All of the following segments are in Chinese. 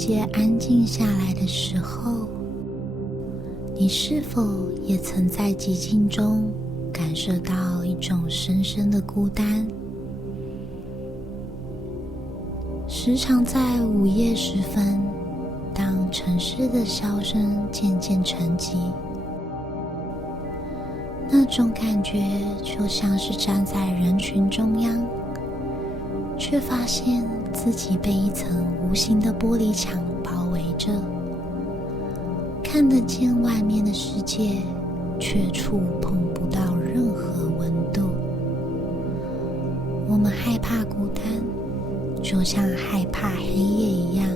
界安静下来的时候，你是否也曾在寂静中感受到一种深深的孤单？时常在午夜时分，当城市的箫声渐渐沉寂，那种感觉就像是站在人群中央，却发现自己被一层无形的玻璃墙包围着，看得见外面的世界，却触碰不到任何温度。我们害怕孤单，就像害怕黑夜一样，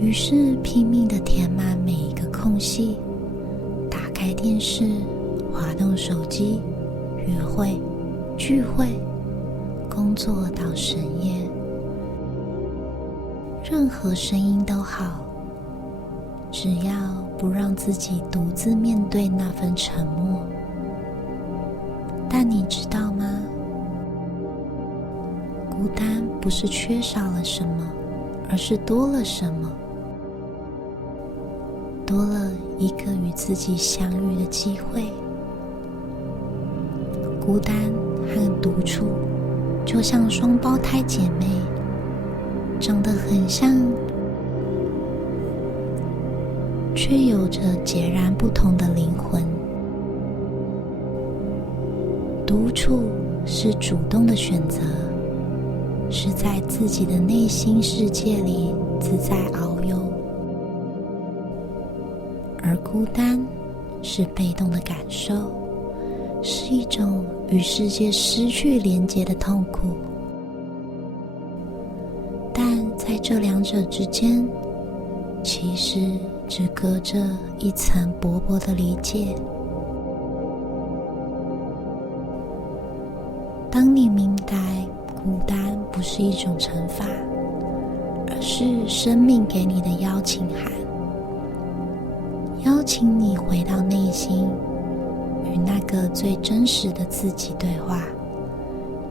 于是拼命地填满每一个空隙，打开电视，滑动手机，约会、聚会，工作到深夜，任何声音都好，只要不让自己独自面对那份沉默。但你知道吗？孤单不是缺少了什么，而是多了什么。多了一个与自己相遇的机会。孤单和独处就像双胞胎姐妹，长得很像，却有着截然不同的灵魂。独处是主动的选择，是在自己的内心世界里自在遨游，而孤单是被动的感受，是一种与世界失去连接的痛苦。但在这两者之间，其实只隔着一层薄薄的理解。当你明白孤单不是一种惩罚，而是生命给你的邀请函，邀请你回到内心，与那个最真实的自己对话，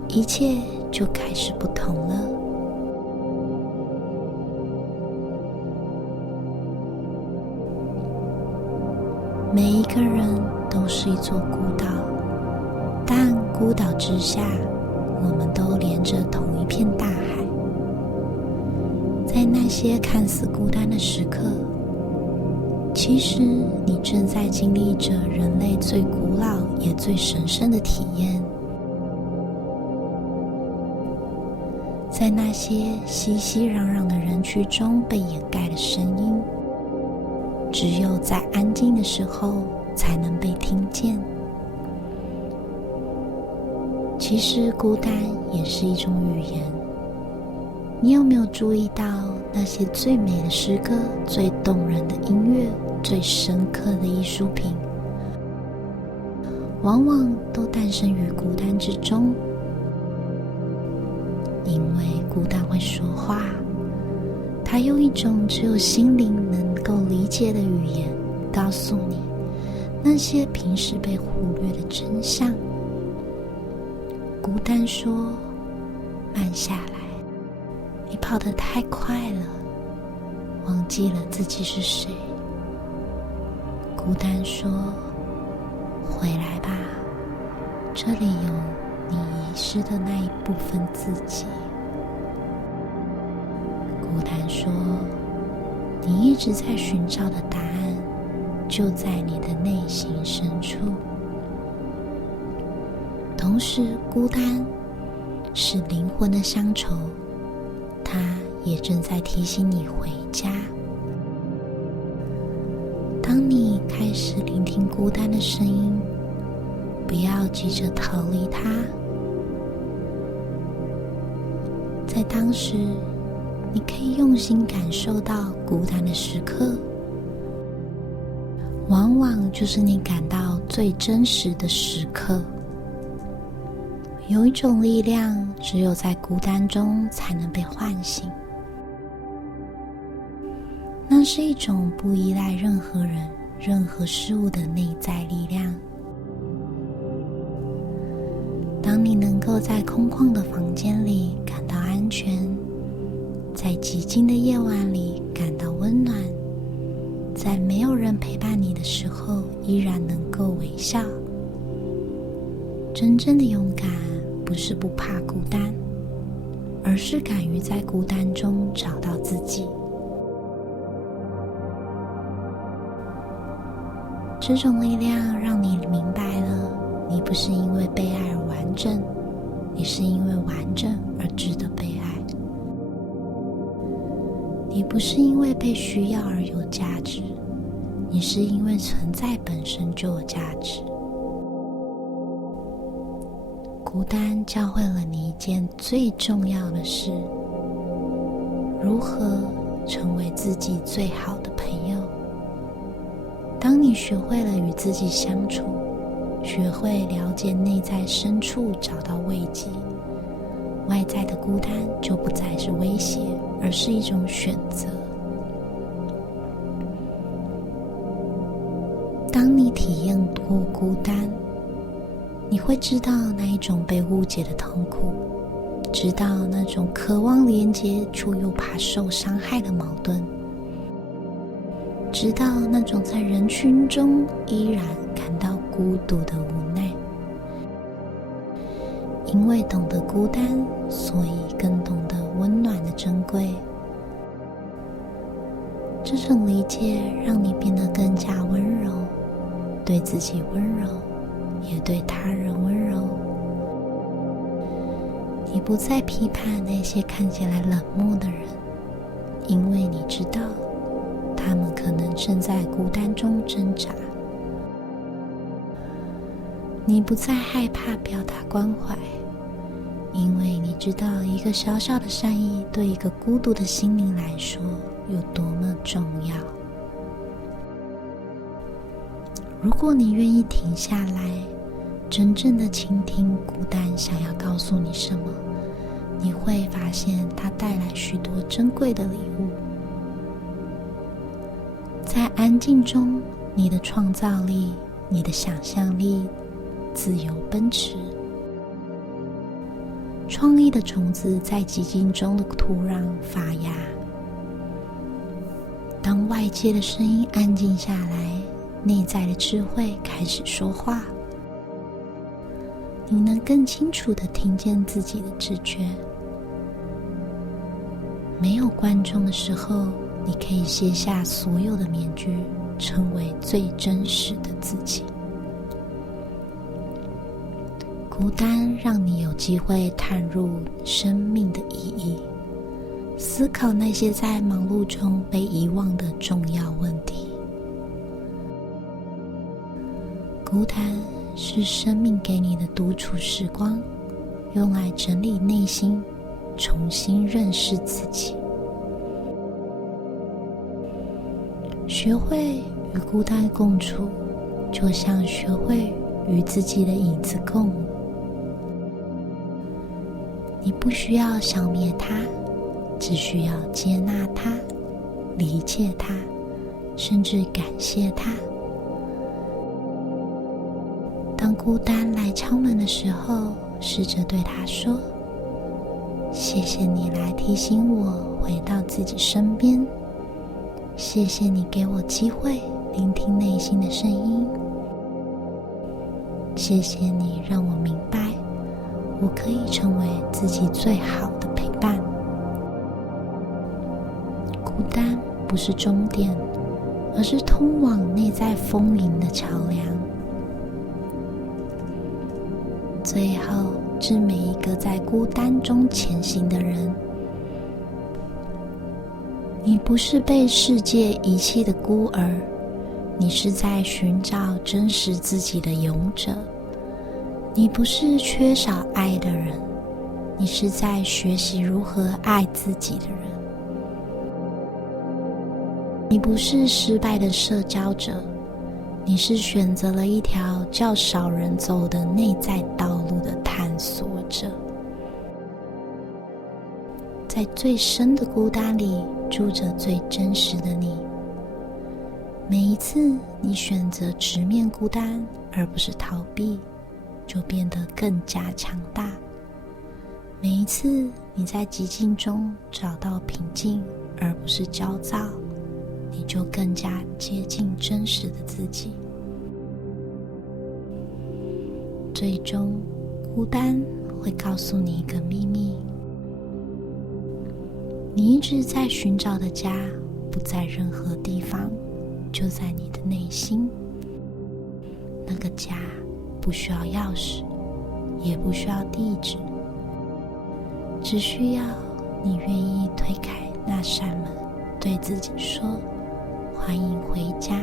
一切就开始不同了。每一个人都是一座孤岛，但孤岛之下，我们都连着同一片大海。在那些看似孤单的时刻，其实你正在经历着人类最古老也最神圣的体验。在那些熙熙攘攘的人群中被掩盖的声音，只有在安静的时候才能被听见。其实孤单也是一种语言。你有没有注意到那些最美的诗歌、最动人的音乐、最深刻的艺术品，往往都诞生于孤单之中？因为孤单会说话，它用一种只有心灵能够理解的语言，告诉你那些平时被忽略的真相。孤单说：慢下来，你跑得太快了，忘记了自己是谁。孤单说：回来吧，这里有你遗失的那一部分自己。孤单说：你一直在寻找的答案，就在你的内心深处。同时，孤单是灵魂的乡愁，它也正在提醒你回家。当你开始聆听孤单的声音，不要急着逃离它。在当时，你可以用心感受到孤单的时刻，往往就是你感到最真实的时刻。有一种力量，只有在孤单中才能被唤醒。那是一种不依赖任何人、任何事物的内在力量。当你能够在空旷的房间里感到安全，在寂静的夜晚里感到温暖，在没有人陪伴你的时候依然能够微笑。真正的勇敢不是不怕孤单，而是敢于在孤单中找到自己。这种力量让你明白了，你不是因为被爱而完整，你是因为完整而值得被爱。你不是因为被需要而有价值，你是因为存在本身就有价值。孤单教会了你一件最重要的事：如何成为自己最好的朋友。当你学会了与自己相处，学会了解内在深处，找到慰藉，外在的孤单就不再是威胁，而是一种选择。当你体验过孤单，你会知道那一种被误解的痛苦，知道那种渴望连结却又怕受伤害的矛盾，知道那种在人群中依然感到孤独的无奈。因为懂得孤单，所以更懂得温暖的珍贵。这种理解让你变得更加温柔，对自己温柔，也对他人温柔。你不再批判那些看起来冷漠的人，因为你知道他们可能正在孤单中挣扎。你不再害怕表达关怀，因为你知道一个小小的善意对一个孤独的心灵来说有多么重要。如果你愿意停下来，真正的倾听孤单想要告诉你什么，你会发现它带来许多珍贵的礼物。在安静中，你的创造力，你的想象力自由奔驰。创意的种子在寂静中的土壤发芽。当外界的声音安静下来，内在的智慧开始说话。你能更清楚地听见自己的直觉。没有观众的时候，你可以卸下所有的面具，成为最真实的自己。孤单让你有机会探入生命的意义，思考那些在忙碌中被遗忘的重要问题。孤单是生命给你的独处时光，用来整理内心，重新认识自己。学会与孤单共处，就像学会与自己的影子共舞。你不需要消灭它，只需要接纳它，理解它，甚至感谢它。当孤单来敲门的时候，试着对他说：谢谢你来提醒我回到自己身边，谢谢你给我机会聆听内心的声音，谢谢你让我明白我可以成为自己最好的陪伴。孤单不是终点，而是通往内在丰盈的桥梁。最后，致每一个在孤单中前行的人，你不是被世界遗弃的孤儿，你是在寻找真实自己的勇者。你不是缺少爱的人，你是在学习如何爱自己的人。你不是失败的社交者，你是选择了一条较少人走的内在道路的探索者。在最深的孤单里，住着最真实的你。每一次你选择直面孤单，而不是逃避，就变得更加强大。每一次你在寂静中找到平静，而不是焦躁，你就更加接近真实的自己。最终，孤单会告诉你一个秘密：你一直在寻找的家，不在任何地方，就在你的内心。那个家不需要钥匙，也不需要地址，只需要你愿意推开那扇门，对自己说：欢迎回家。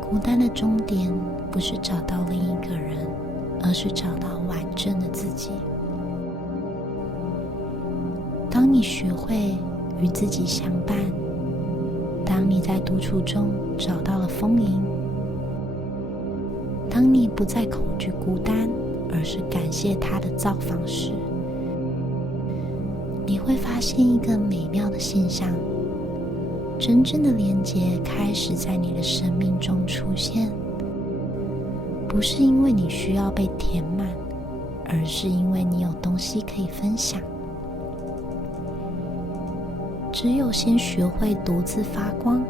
孤单的终点不是找到另一个人，而是找到完整的自己。当你学会与自己相伴，当你在独处中找到了丰盈，当你不再恐惧孤单，而是感谢它的造访时，你会发现一个美妙的现象：真正的连结开始在你的生命中出现，不是因为你需要被填满，而是因为你有东西可以分享。只有先学会独自发光，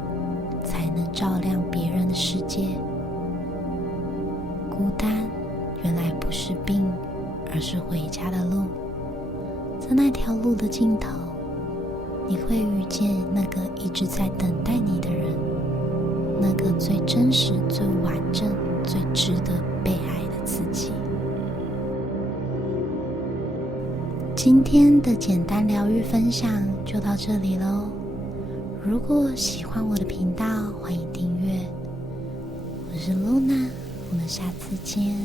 才能照亮别人的世界。孤单原来不是病，而是回家的路。在那条路的尽头，你会遇见那个一直在等待你的人，那个最真实、最完整、最值得被爱的自己。今天的简单疗愈分享就到这里咯。如果喜欢我的频道，欢迎订阅。我是 Luna，我们下次见。